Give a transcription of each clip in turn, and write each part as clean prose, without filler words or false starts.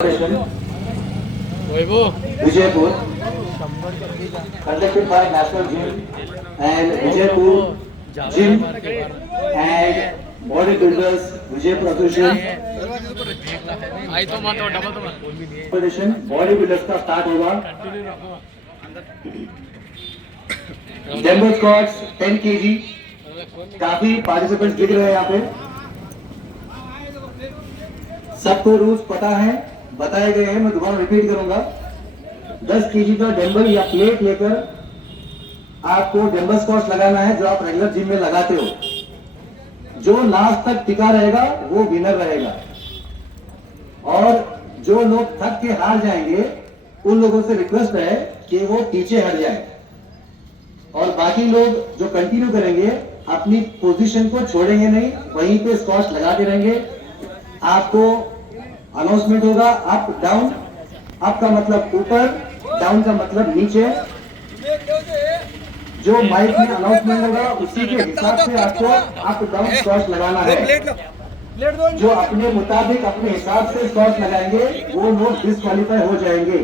Vijaypur, conducted by National Gym and Vijaypur Gym and Bodybuilders Vijaypur Association Bodybuilders का स्टार्ट होगा। Dumbbell squats 10 kg, काफी पार्टिसिपेंट्स दिख रहे हैं यहाँ पे। सबको रूल्स पता है, बताए गए हैं, मैं दोबारा रिपीट करूंगा। 10 kg का डंबल या प्लेट लेकर आपको डंबल स्क्वाट्स लगाना है जो आप रेगुलर जिम में लगाते हो। जो लास्ट तक टिका रहेगा वो विनर रहेगा, और जो लोग थक के हार जाएंगे उन लोगों से रिक्वेस्ट है कि वो पीछे हट जाए, और बाकी लोग जो कंटिन्यू करेंगे अपनी पोजीशन को छोड़ेंगे नहीं, वहीं पे स्क्वाट्स लगाते रहेंगे। आपको अनाउंसमेंट होगा अप डाउन, अप का मतलब ऊपर, डाउन का मतलब नीचे। जो माइक में अनाउंसमेंट होगा उसी के हिसाब से आपको अप डाउन स्क्वाट्स लगाना है। जो अपने मुताबिक अपने हिसाब से स्क्वाट्स लगाएंगे वो लोग डिस्क्वालीफाई हो जाएंगे,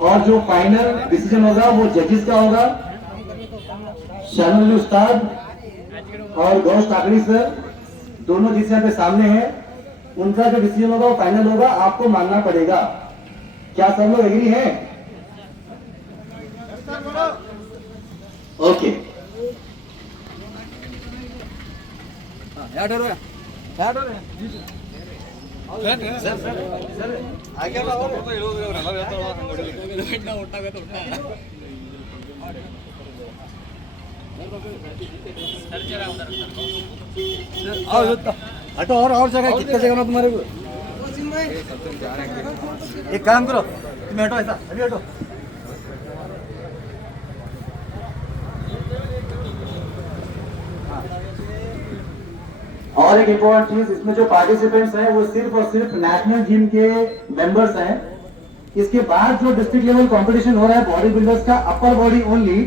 और जो फाइनल डिसीजन होगा वो जजेस का होगा। शामिल उस्ताद और गौश काकड़ी सर दोनों जिस यहाँ पे सामने हैं, उनका जो डिसीजन होगा वो फाइनल होगा, आपको मानना पड़ेगा। क्या सब लोग एग्री हैं? ओके, हटो, और जगह कितने जगह ना तुम्हारे को। एक काम करो, तुम हटो, ऐसा अभी हटो। और एक इम्पोर्टेंट चीज, इसमें जो पार्टिसिपेंट्स हैं वो सिर्फ और सिर्फ नेशनल जिम के मेंबर्स हैं। इसके बाद जो डिस्ट्रिक्ट लेवल कंपटीशन हो रहा है बॉडी बिल्डर्स का, अपर बॉडी ओनली,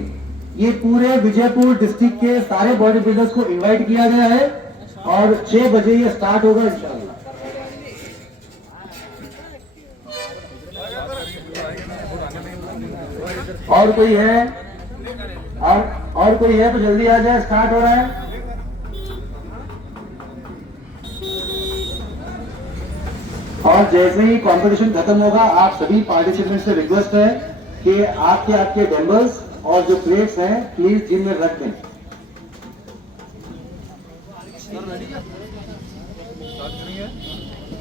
ये पूरे विजयपुर डिस्ट्रिक्ट के सारे बॉडी बिल्डर्स को इन्वाइट किया गया है, और 6 बजे ये स्टार्ट होगा इंशाल्लाह। और कोई है? और कोई है तो जल्दी आ जाए, स्टार्ट हो रहा है। और जैसे ही कंपटीशन खत्म होगा आप सभी पार्टिसिपेंट से रिक्वेस्ट है कि आपके डंबल्स और जो प्लेट्स हैं प्लीज जिम में रख दें।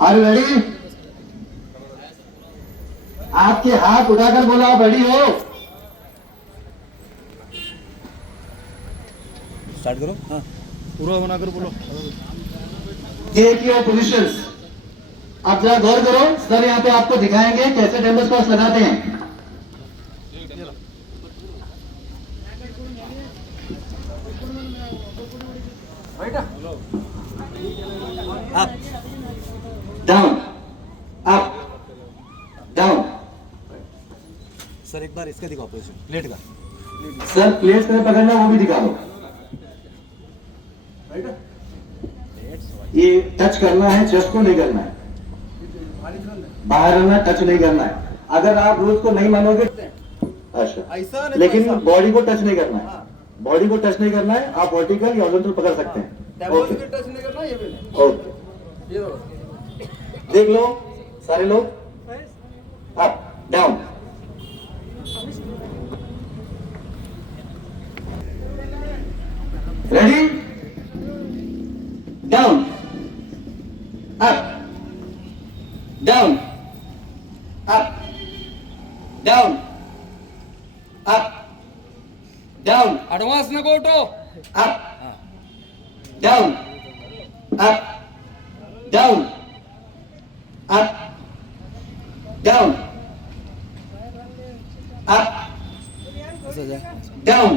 Are ready? आपके हाथ उठाकर बोला आप रेडी हो? स्टार्ट करो। हाँ, पूरा बनाकर बोलो। Take your positions. आप जरा गौर करो, सर यहाँ पे आपको दिखाएंगे कैसे डंबल स्क्वाट्स लगाते हैं। Up down, up down. Sir एक बार इसका दिखाओ पोजीशन, प्लेट का। सर प्लेट्स में पकड़ना वो भी दिखा दो। ये टच करना है, चेस्ट को नहीं करना है, बाहर रहना, टच नहीं करना है। अगर आप रूल्स को नहीं मानोगे, अच्छा, लेकिन बॉडी को टच नहीं करना है, बॉडी को टच नहीं करना है। आप वर्टिकल या हॉरिजॉन्टल पकड़ सकते हैं। ओके, टच नहीं करना, ये भी नहीं। ओके, देख लो सारे लोग, up down, ready, down, up down, up down, up down, advance ना गोटो। Up down, up down, up down, up down,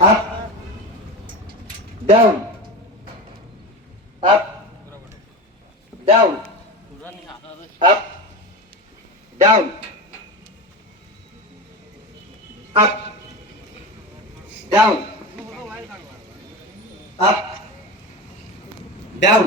up down, up down, up down, up down, up down,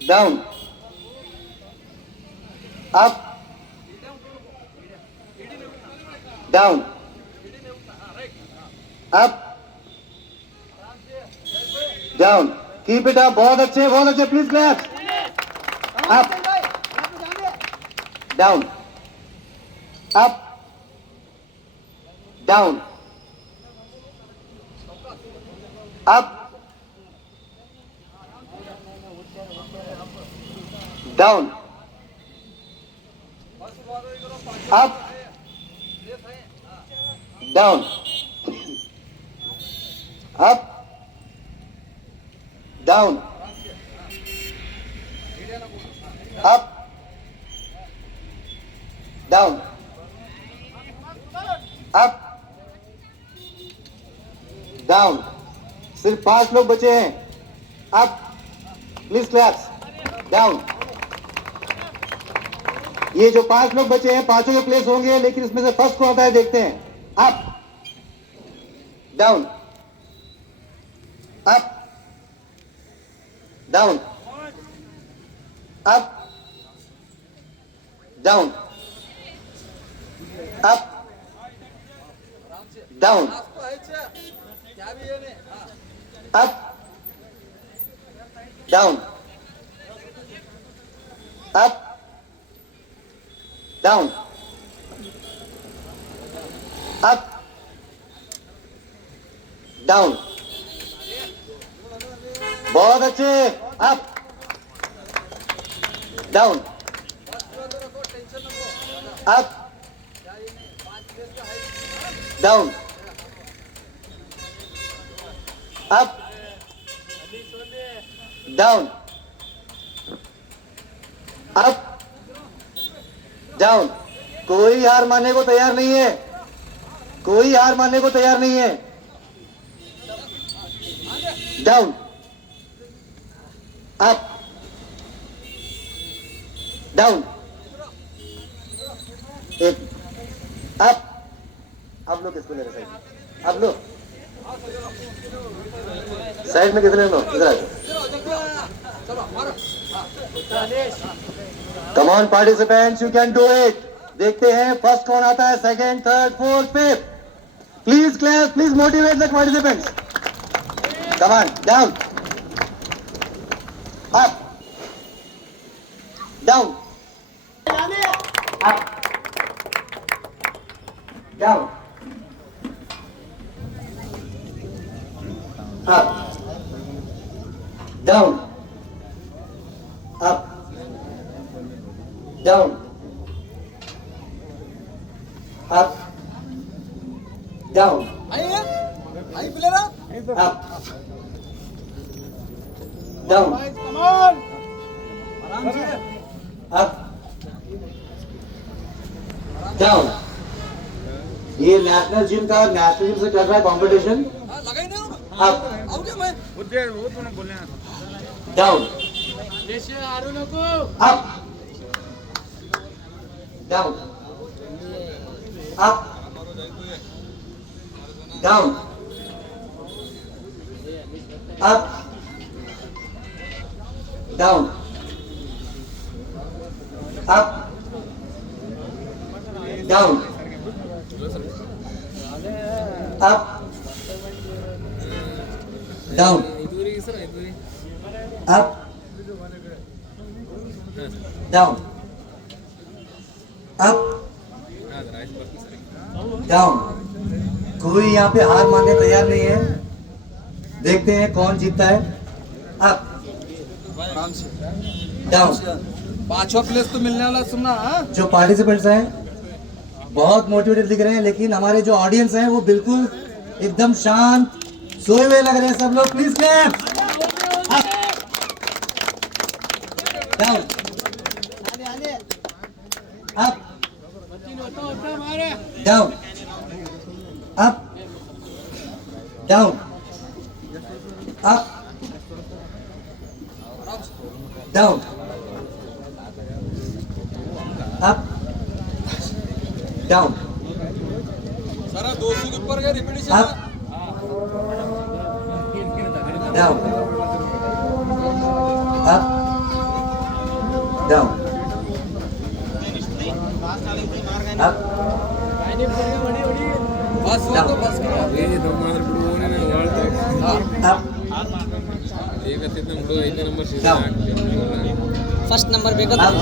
down, up, down, up, down, keep it up, बहुत अच्छे, please clap, up, down, up, down, up, down, up, down, up, down, up, down, up, down. सिर्फ 5 लोग बचे हैं। Up, please claps, down. ये जो 5 लोग बचे हैं, पांचों के प्लेस होंगे, लेकिन इसमें से फर्स्ट कौन आता है देखते हैं। Up, down, up, down, up, down, up, down, up, down, up, down, up, down. बहुत अच्छे। Up, down, up, down, up, down, up, down. कोई हार मानने को तैयार नहीं है, कोई हार मानने को तैयार नहीं है। डाउन, अप, डाउन, एक, अप। आप लोग किसको ले रहे साइड? आप लोग साइड में कितने लोग? इधर आ जाओ। Come on participants, you can do it. देखते हैं फर्स्ट कौन आता है, second, third, fourth, fifth. Please clap, please motivate the participants. Come on, down, up, down, up, down, up, down, up, down, up, down, up, down, up, down। ये national gym से चल रहा है competition. Up, down, up, down, up, down, up, down, up, down, up, down, up, down, up, down. कोई यहाँ पे हार मानने तैयार नहीं है। देखते हैं कौन जीतता है। Up, down. 5वां प्लेस तो मिलने वाला, सुनना। जो पार्टिसिपेंट्स हैं बहुत मोटिवेटेड दिख रहे हैं, लेकिन हमारे जो ऑडियंस हैं वो बिल्कुल एकदम शांत, सोए हुए लग रहे हैं सब लोग। Please clap. Down, up, down, up, down, up, down, up, down, सारा 200 के ऊपर गया repetition. Up, down, up, down up बस डाउन बस ये नंबर बुडवणे ना वाळते अप ಈಗ ನಮ್ದು 5ನೇ number season down first number ಬೇಕಂತ ಅಪ್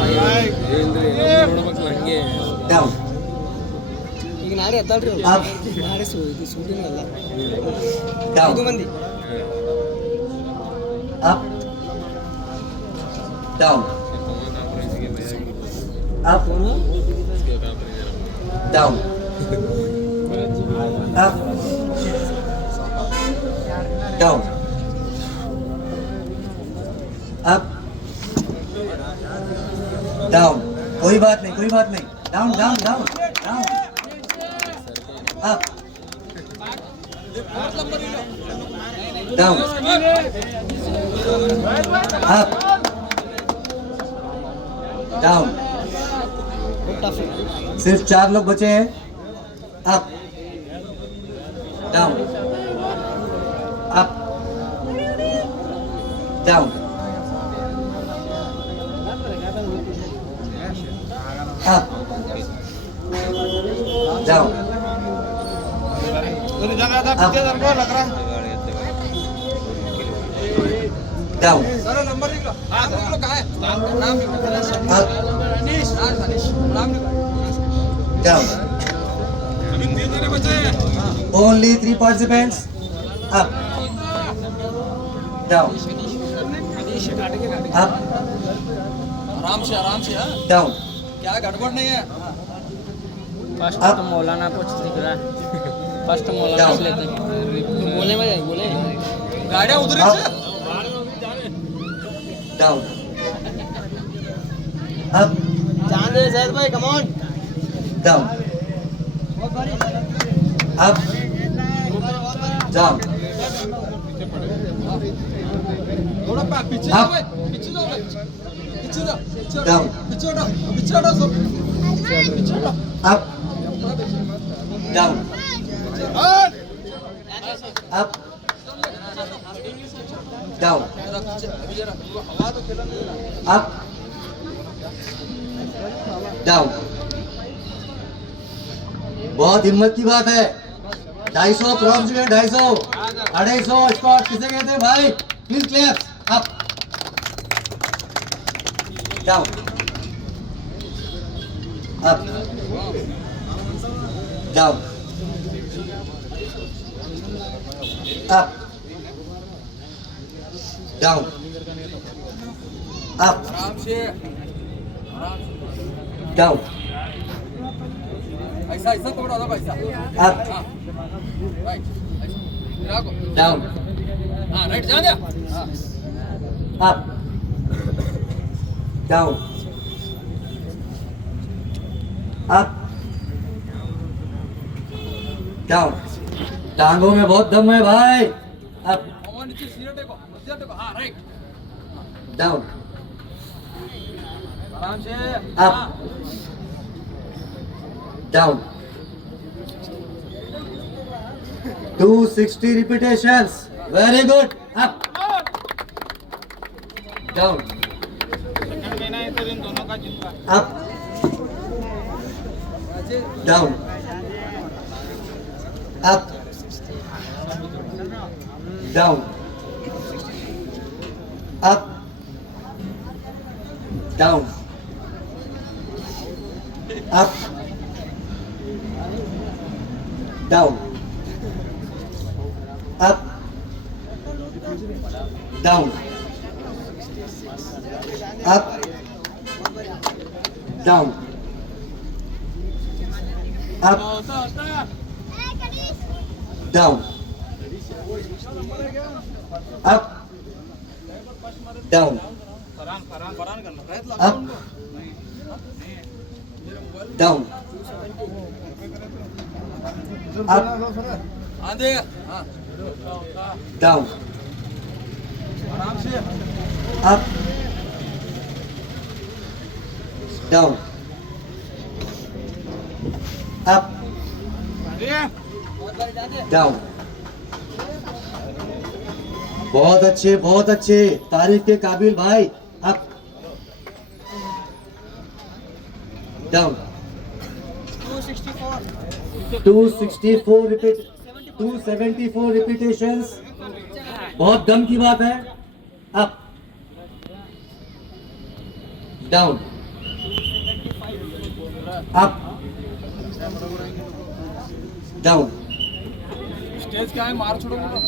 ಏನ್ರಿ ನೋಡ್ಬೇಕು ಹಂಗೆ डाउन ಈಗ ನಾಳೆ ಎತ್ತಲ್ರಿ ಅಪ್ ನಾಳೆ ಇದು ಶೂಟಿಂಗ್ ಅಲ್ಲ डाउन 5 ಮಂದಿ अप डाउन ಕಾನ್ಫರೆನ್ಸ್ಗೆ ಭಯ up down up down up down कोई बात नहीं down down down down up down up down tough सिर्फ 4 लोग बचे हैं up down up down up down down up down only 3 participants up down up आराम से हाँ down क्या गड़बड़ नहीं है फर्स्ट अब- तो मौलाना कुछ दिख रहा है फर्स्ट मौलाना डाउन। से लेते हैं बोले में बोले गाड़ियाँ उधर up down up जान दे सैद भाई come on down up down थोड़ा पीछे अब- पीछे जाओ पीछे जाओ down पीछे हटो सब पीछे हटो up down up down हवा तो खिलने दे up down बहुत हिम्मत की बात है 250 क्रॉस में 250 250 स्कॉट किसे कहते हैं भाई please clap up down up down up down up आराम से डाउन ऐसा ऐसा पकड़ो ना ऐसा अप हाँ राइट ऐसा इधर को डाउन हाँ राइट जान दिया हाँ up down up down टांगों में बहुत दम है भाई up और नीचे सीधे टेको हाँ राइट down आराम से up down 260 repetitions very good up down up down up down up down up down up down up down up down up down up down up आंधे हाँ down आराम से up down up down बहुत अच्छे तारीफ के काबिल भाई अप डाउन 264 264 रिपीट 274 रिपीटेशंस। बहुत दम की बात है। Up down up down stage क्या है मार छोड़ो बोलो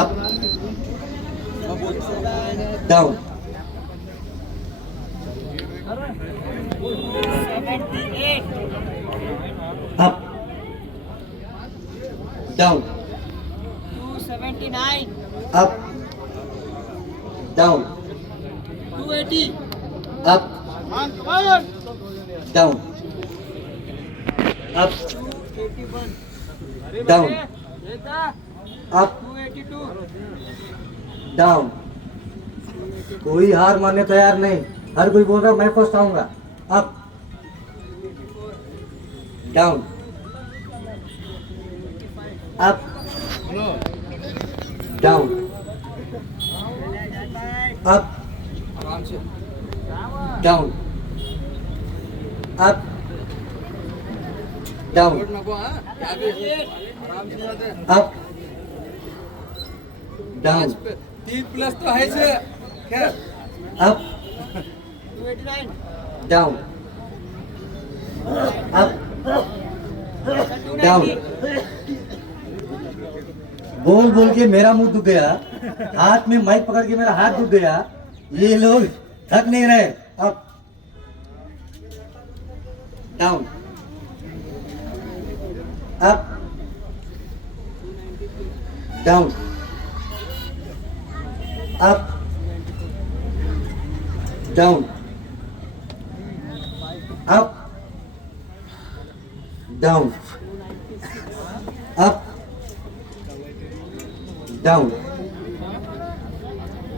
up down up down 279 up down 280 up down up 281 down up 282 डाउन। कोई हार मानने तैयार नहीं, हर कोई बोल रहा मैं फर्स्ट आऊंगा। Up down up down up आराम से डाउन अप डाउन छोड़ नको हाँ क्या भी आराम से जाते अप डाउन 3+ तो है से खैर अप 289 डाउन अप डाउन। बोल बोल के मेरा मुंह दुख गया, हाथ में माइक पकड़ के मेरा हाथ दुख गया। ये लोग थक नहीं रहे। Up down up down up down up down up down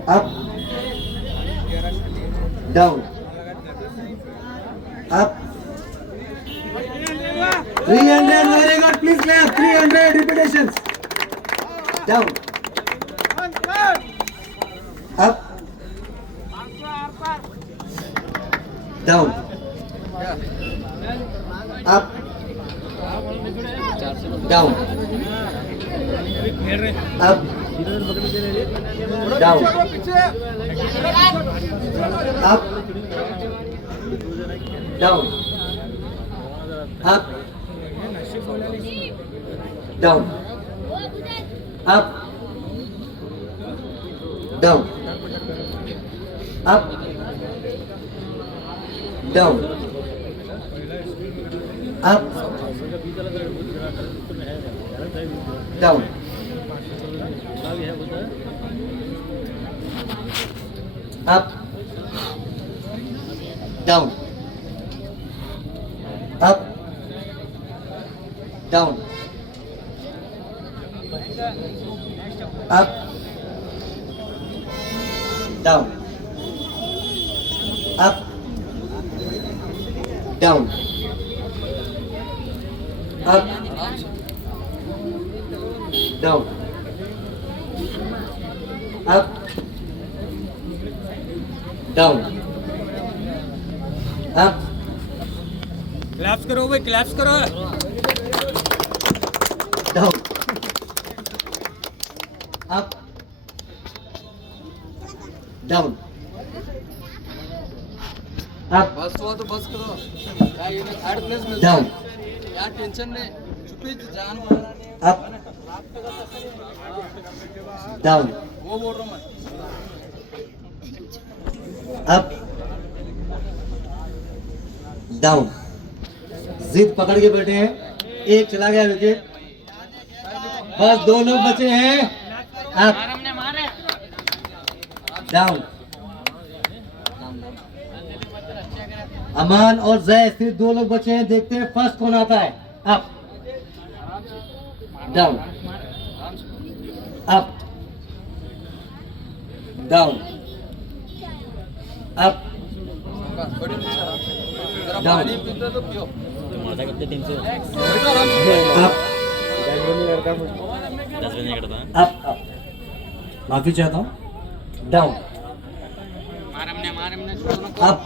up down up 300 very good, please clap 300 repetitions down up down up down up down पीछे up down up down up down up down up down up down up down up down up down up down up down up claps करो भाई, क्लैप्स करो। down up down up बस हुआ तो बस करो क्या ये थर्ड प्लेस में down यार टेंशन नहीं चुप्पी जान मारा नहीं up down वो बोल रहा हूँ मैं up down। जिद पकड़ के बैठे हैं, एक चला गया विकेट, बस 2 लोग बचे हैं। अप डाउन अमान और जय सिर्फ 2 लोग बचे हैं, देखते हैं फर्स्ट कौन आता है। Up down up down up बस बड़ी नीचे आराम से जरा Down. पानी पीते तो पियो अप अप अप माफी चाहता हूँ। Down up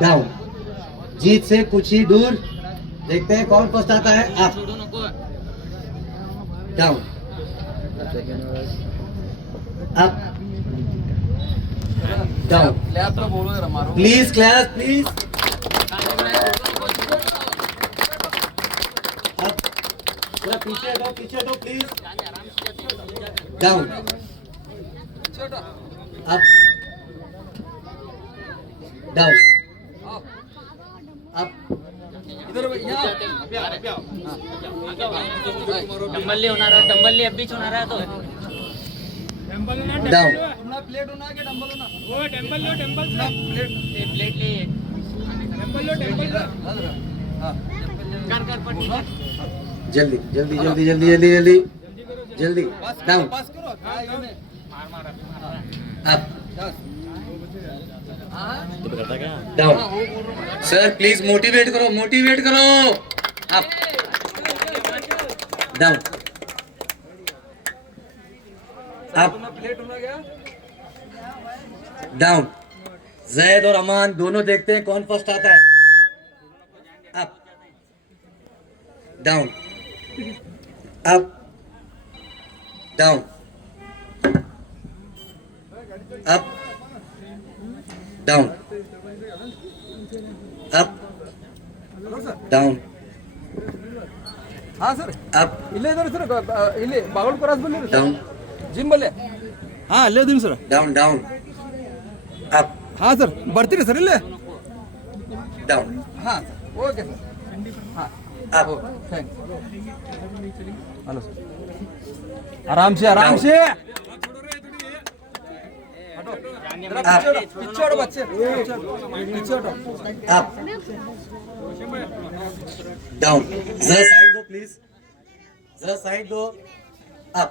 down. जीत से कुछ ही दूर, देखते हैं कौन फर्स्ट आता है। अप, सोडू नको डाउन, अप, डाउन। लॅब तो बोलू जरा मारो प्लीज क्लास प्लीज। अप, थोड़ा पीछे हटो please. Down, up, down, up, डंबल्ली होणार आहे, डंबल्ली अभीच होणार आहे तो डाउन, प्लेट होना के डंबल होना ते प्लेट ले कर कर पट जल्दी जल्दी जल्दी जल्दी जल्दी जल्दी जल्दी। डाउन, पास करो हां ये में up, down. Sir please motivate करो। अप, डाउन, अप, प्लेट होना गया डाउन। जैद और अमान दोनों देखते हैं कौन फर्स्ट आता है। Up, down, up, down, up, down, up, down, हां सर अप, ಇಲ್ಲೇ ಇದಾರೆ ಸರ್ ಇಲ್ಲಿ ಬಾಗಲ್ ಕ್ರಾಸ್ ಬಲ್ಲಿ डाउन, ಜಿಮ್ ಬಲ್ಲಿ ಹಾಂ ಅಲ್ಲೇ ಇದೀನಿ ಸರ್ डाउन, डाउन, अप, ಹಾಂ ಸರ್ ಬರ್ತೀರಿ ಸರ್ ಇಲ್ಲೇ डाउन, ಹಾಂ ಓಕೆ ಸರ್ ಹಾಂ अप, ಥ್ಯಾಂಕ್ಸ್ ಹಲೋ ಸರ್ ಆರಾಮ್ से पीछे हटो बच्चे पीछे हटो अप, डाउन। जरा साइड दो प्लीज, जरा साइड दो। Up,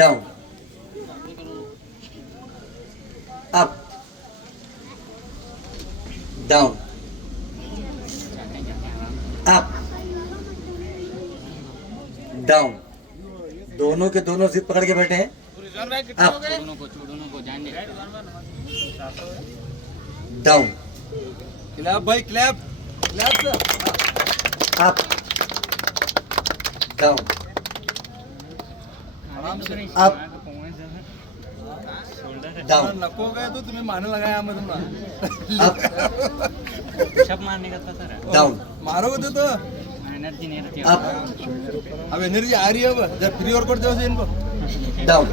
down, up, down, up, down. दोनों के दोनों जिद पकड़ के बैठे हैं। अप, छोड़ू नको जान दे डाउन, क्लैप भाई clap clap sir up, down, आराम से अप, डाउन, नको गए तो तुम्हें मारने लगाया मैं तुम्हारा अप, शब मारने का था सर डाउन, मारोगे तो एनर्जी नहीं रहती अप, अब एनर्जी आ रही है अब जब फ्री वर्कआउट दो इनको डाउन,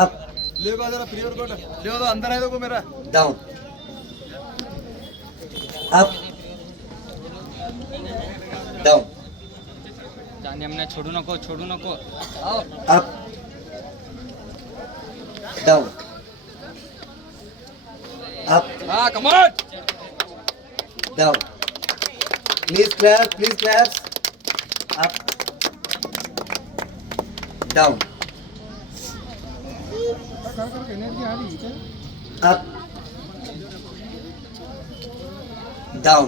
अप, ले को जरा फ्री वर्कआउट ले तो अंदर है देखो मेरा डाउन, अप, डाउन, जान दे हमने छोड़ू नको आओ अप, डाउन, अप, हाँ come on down. Please clap up, down, up, down.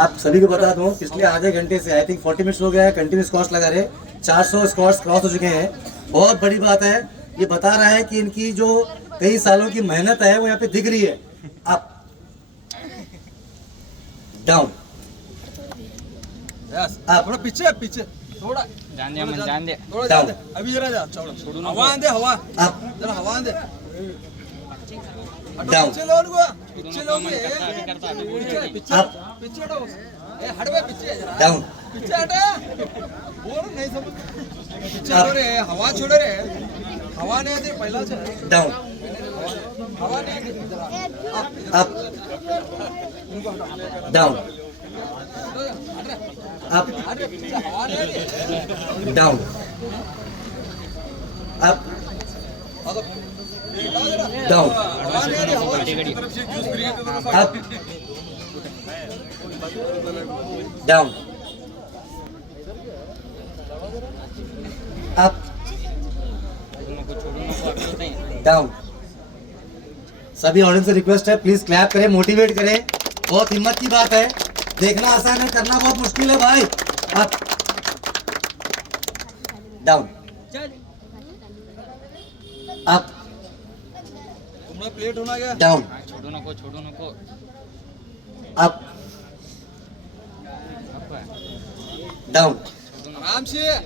आप सभी को बता दूं पिछले आधे घंटे से आई थिंक 40 मिनट्स हो गया है कंटिन्यूस स्क्वाट्स लगा रहे। 400 स्क्वाट्स क्रॉस हो चुके हैं। बहुत बड़ी बात है, ये बता रहा है कि इनकी जो कई सालों की मेहनत है वो यहाँ पे दिख रही है। अप, डाउन, यस आप। थोड़ा पीछे पीछे थोड़ा जान दे अमन जान दे थोड़ा डाउन। जान दे अभी जरा जा छोड़ो हवा आने दे हवा अप, जरा हवा आने दे हटो, डाउन। पीछे लो उनको पीछे लो मन करता अभी करता अभी पीछे पीछे अप, पीछे हटो ए हट बे पीछे जरा डाउन, पीछे हटे बोल नहीं समझ पीछे हटो रे हवा छोड़ो रे हवा नहीं आती पहला से डाउन, हवा नहीं आती जरा अप, डाउन, अप, हट रे पीछे हवा नहीं आती डाउन, अप, डाउन, हवा नहीं आती हवा अप, डाउन, अप, डाउन। सभी ऑडियंस से रिक्वेस्ट है प्लीज क्लैप करें, मोटिवेट करें। बहुत हिम्मत की बात है, देखना आसान है, करना बहुत मुश्किल है भाई। अप, डाउन, अप, हमारा प्लेट होना क्या डाउन छोडू नको अप डाउन आराम से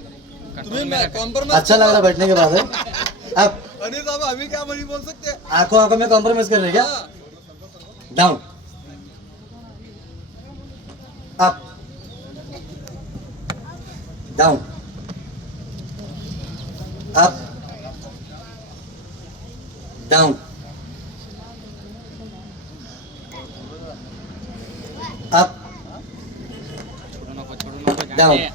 तुम्हें मैं कॉम्प्रोमाइज अच्छा लग रहा बैठने के बाद है अप अनिल साहब अभी क्या नहीं बोल सकते आंखों आंखों में कॉम्प्रोमाइज कर रहे हैं क्या हाँ, down up down up down up छोडू नको Down. जाने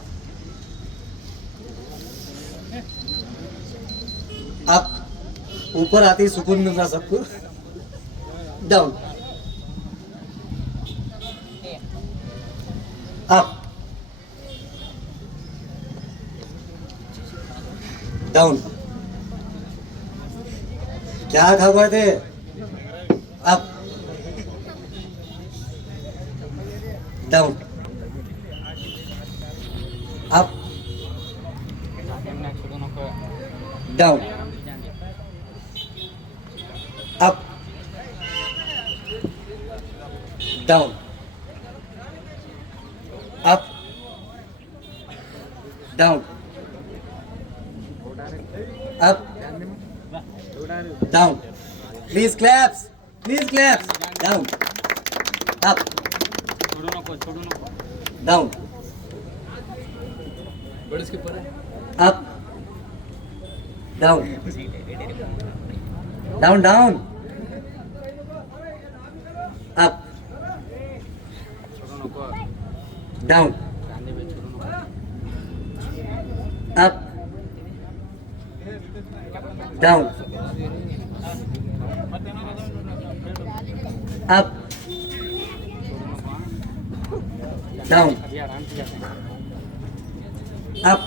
अप ऊपर आते ही सुकून मिल रहा सबको डाउन अप डाउन क्या खा गए थे अप डाउन अप એમને છોડુ नको डाउन જાને up down up down up down please claps down up છોડુ नको down बड़े इसके ऊपर है up down down down up છોડુ नको down જાને બે છોડુ नको up down up down अभी आराम से जाते हैं up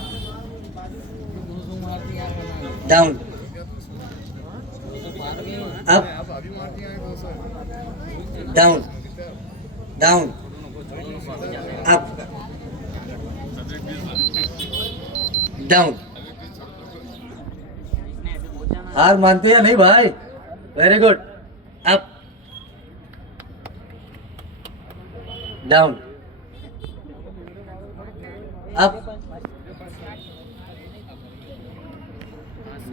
down up down down up down हार मानते हैं नहीं भाई very good up down up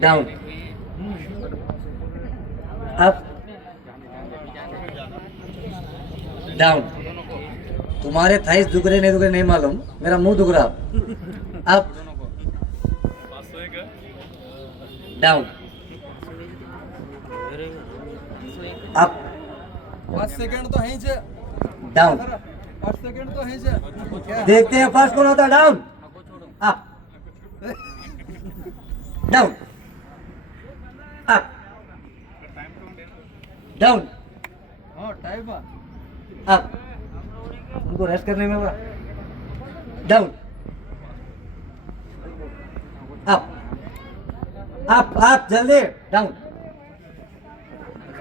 down up down तुम्हारे थाइस दुख रहे नहीं मालूम मेरा मुंह दुख रहा अप डाउन अप 5 सेकंड तो है ही डाउन 5 सेकंड तो है ही क्या देखते हैं फर्स्ट कौन होता है down up down up down हाँ टाइम अप उनको रेस्ट करने में हुआ डाउन अप अप अप जल्दी डाउन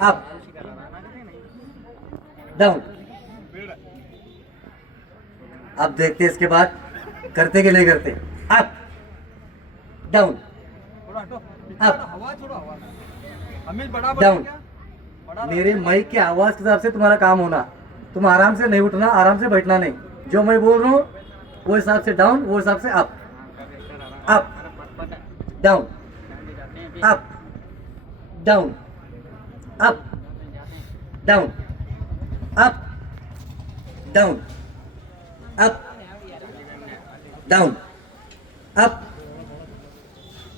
अप डाउन अब देखते हैं इसके बाद करते कि नहीं करते अप डाउन थोड़ा हटो अब। हवा छोड़ो हवा हमें बड़ा डाउन क्या बड़ा मेरे माइक की आवाज के हिसाब से तुम्हारा काम होना तुम आराम से नहीं उठना आराम से बैठना नहीं जो मैं बोल रहा हूँ वो हिसाब से डाउन वो हिसाब से up up down up down up down up down up down up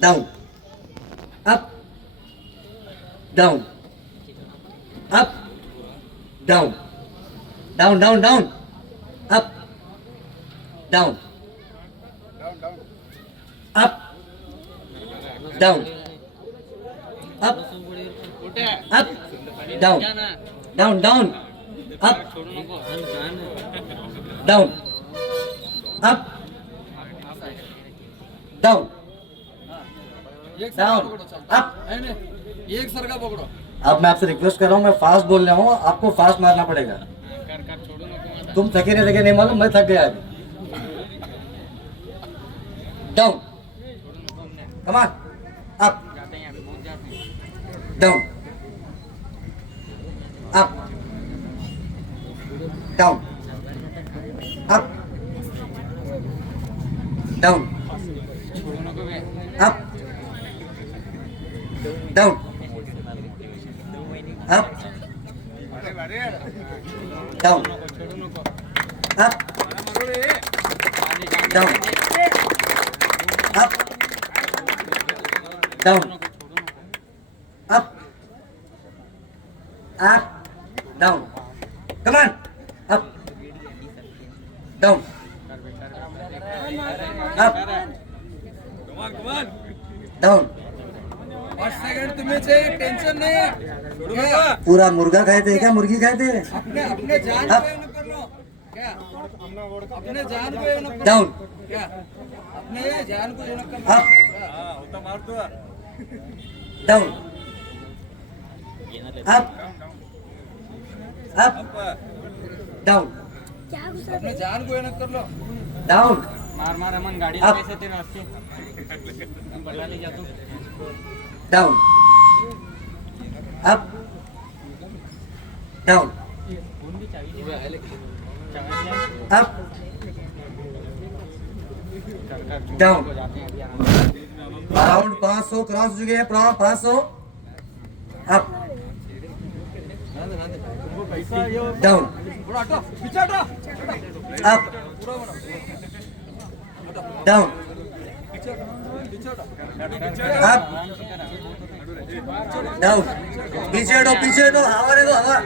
down up down up down down down down up down up down up up down down down up down up down एक down up है ना एक सर का पकड़ो अब मैं आपसे रिक्वेस्ट कर रहा हूँ मैं फास्ट बोल रहा हूँ आपको फास्ट मारना पड़ेगा तुम थके नहीं मालूम मैं थक गया अभी डाउन कम ऑन अप जाते हैं अभी बहुत जाते हैं डाउन डाउन, अप, डाउन, छोडू नको बे. अप, डाउन, अप, डाउन, छोडू नको. Up, down, up, down, up, up, down. Come on, up, down, up, down. 5 सेकंड तुम्हें चाहिए, टेंशन नहीं है. क्या? पूरा मुर्गा खाए थे क्या, मुर्गी खाए थे? अपने अपने जान Up. को ये न कर लो. क्या? अपने जान को ये न कर लो. Down, क्या? अपने जान को ये न कर लो. up, क्या? down, up, up, down, अपने जान को ये न कर लो. down, मार मार अमन गाडी Up. पैसे ते असते बघा ले जातो. down, up, down, up, down. Around 500 क्रॉस हो चुके हैं. 500 अप, डाउन, थोड़ा हटो, पीछे हटो. Up, down, up, down. पीछे हटो, पीछे हटो. हवा दे दो, हवा.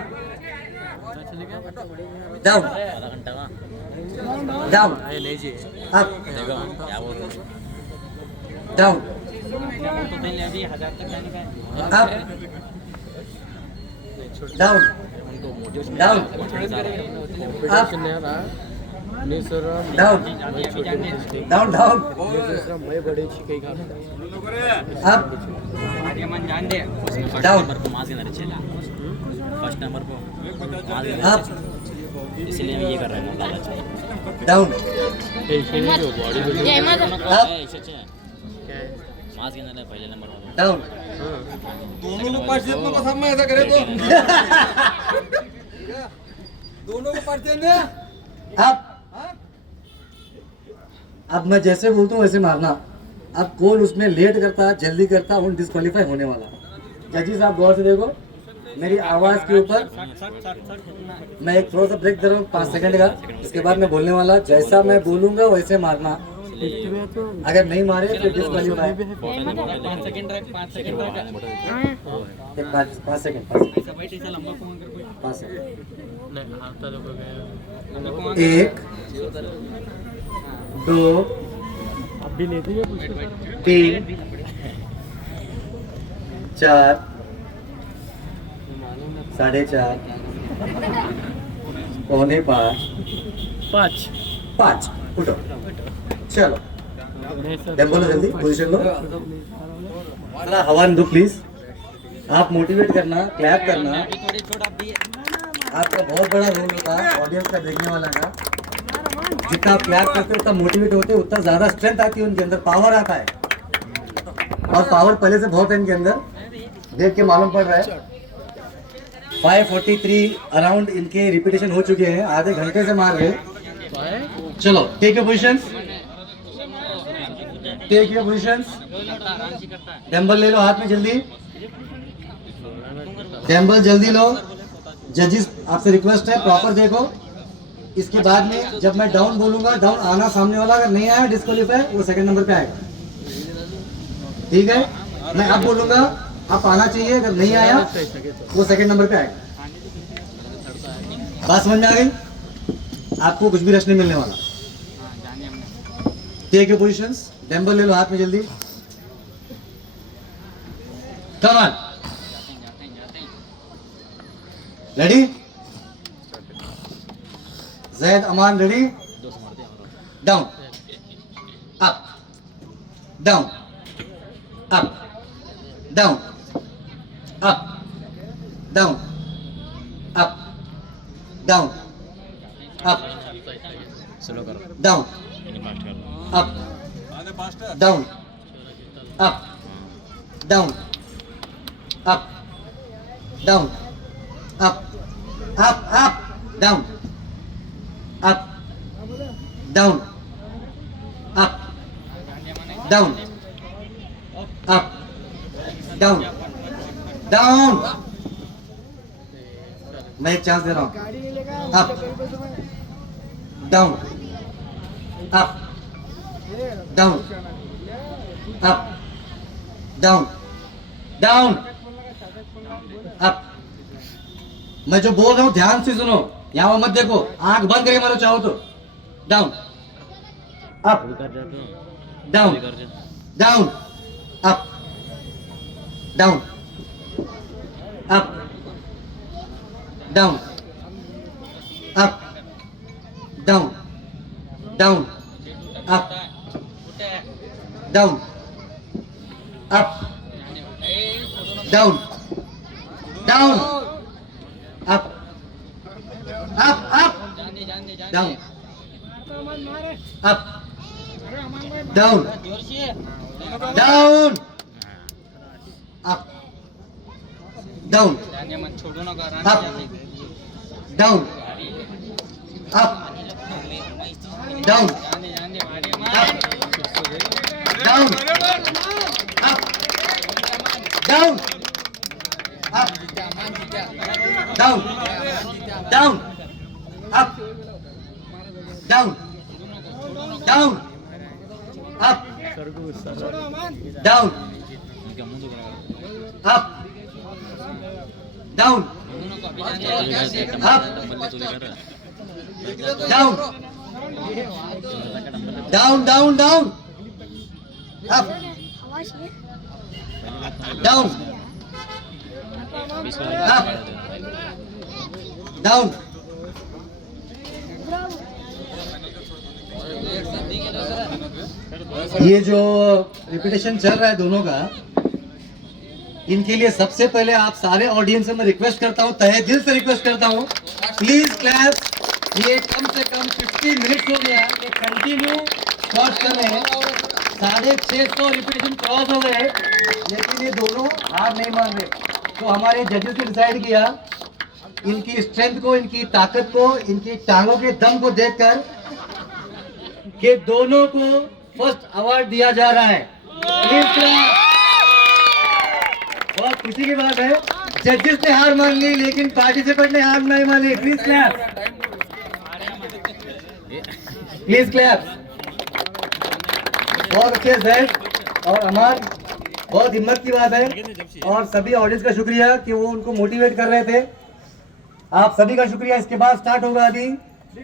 डाउन, डाउन, अप, डाउन, तो त्यांनी आधी 1000 तक जाने काय. Up, down, down, up, down, down, down, up, आधी अमन जान दे. First Down. नंबर को मास घेणार चला. फर्स्ट नंबर को मास घेणार. अप, इसलिए मैं ये कर रहा हूँ लालच. डाउन, अप, मास घेणार आहे पहिल्या नंबर वर. डाउन. दोनों को पास देत नको सामने ऐसा करे तो. क्या? दोनों को पास देने. अब हाँ? अब मैं जैसे बोलता हूँ वैसे मारना. अब कौन उसमें लेट करता जल्दी करता उन डिस्क्वालीफाई होने वाला. जजिस आप गौर से देखो मेरी आवाज के ऊपर. मैं एक थोड़ा सा ब्रेक दे रहा हूँ 5 सेकंड का. इसके बाद मैं बोलने वाला. जैसा मैं बोलूंगा वैसे मारना. अगर नहीं मारे फिर डिस्क्वालीफाई. 5 सेकंड रख 5 सेकंड रख. 5 सेकंड ऐसा बैठ ऐसा लंबा फोन कर कोई. 5 सेकंड. नहीं आता तो गया. लंबा फोन 1 2 अभी लेती है कुछ. 3 4 4.5 पौने 5 5. उठो चलो. टेम्पो लो जल्दी. पोजीशन लो. थोड़ा हवा दो प्लीज. आप मोटिवेट करना, क्लैप करना. थोड़ी छोड़ आप भी. आपका बहुत बड़ा रोल होता है ऑडियंस का, देखने वाला का. जितना आप क्लैप करते हो उतना मोटिवेट होते हैं, उतना ज्यादा स्ट्रेंथ आती है उनके अंदर, पावर आता है. और पावर पहले से बहुत है इनके अंदर, देख के मालूम पड़ रहा है. 543 अराउंड इनके रिपीटेशन हो चुके हैं. आधे घंटे से मार रहे. चलो take your positions. Take your positions. Dumbbell ले लो हाथ में जल्दी. डंबल जल्दी लो. जजिस आपसे रिक्वेस्ट है प्रॉपर देखो. इसके बाद में जब मैं डाउन बोलूंगा, डाउन आना सामने वाला. अगर नहीं आया डिस्क्वालीफाई, वो सेकंड नंबर पे आएगा. ठीक है. मैं अब बोलूंगा आप आना चाहिए. अगर नहीं आया वो सेकंड नंबर पे आएगा. बात समझ में आ गई. आपको कुछ भी रश नहीं मिलने वाला. Take your positions. डंबल ले लो हाथ में जल्दी. Come on. Ready. Zaid Aman ready. Down up down up down up down up down up slow करो. डाउन यानी फास्ट करो. Up down up down up down up up up down up down up down up down down. मैं एक चांस दे रहा हूं। Up down up down up down down up. मैं जो बोल रहा हूं ध्यान से सुनो, यहां मत देखो, आंख बंद करके मारो चाहो तो। Down up down down up down up down up down down up down up down down up up up down up down down up down छोड़ो ना up down up down up down up down up down down up down down up down up down up down down down down up down up down. ये जो रिपीटेशन चल रहा है दोनों का, इनके लिए सबसे पहले आप सारे ऑडियंस से मैं रिक्वेस्ट करता हूँ, तहे दिल से रिक्वेस्ट करता हूँ, प्लीज क्लैप। ये कम से कम 50 मिनट्स हो गया, ये कंटिन्यू शॉट कर रहे हैं, 650 रिपीटेशन क्रॉस हो गए, लेकिन ये दोनों हार नहीं मान रहे। तो हमारे जजेस ने डिसाइड किया, इनकी स्ट्रेंथ को, इनकी ताकत को, इनकी टांगों के दम को देखकर कि दोनों को फर्स्ट अवार्ड दिया जा रहा है। बहुत खुशी की बात है, जजेस ने हार मान ली लेकिन पार्टिसिपेंट ने हार नहीं मानी। Please clap, please clap. बहुत अच्छे सेट और अमन, बहुत हिम्मत की बात है, और सभी ऑडियंस का शुक्रिया कि वो उनको मोटिवेट कर रहे थे। आप सभी का शुक्रिया। इसके बाद स्टार्ट होगा अभी